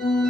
thank mm-hmm. you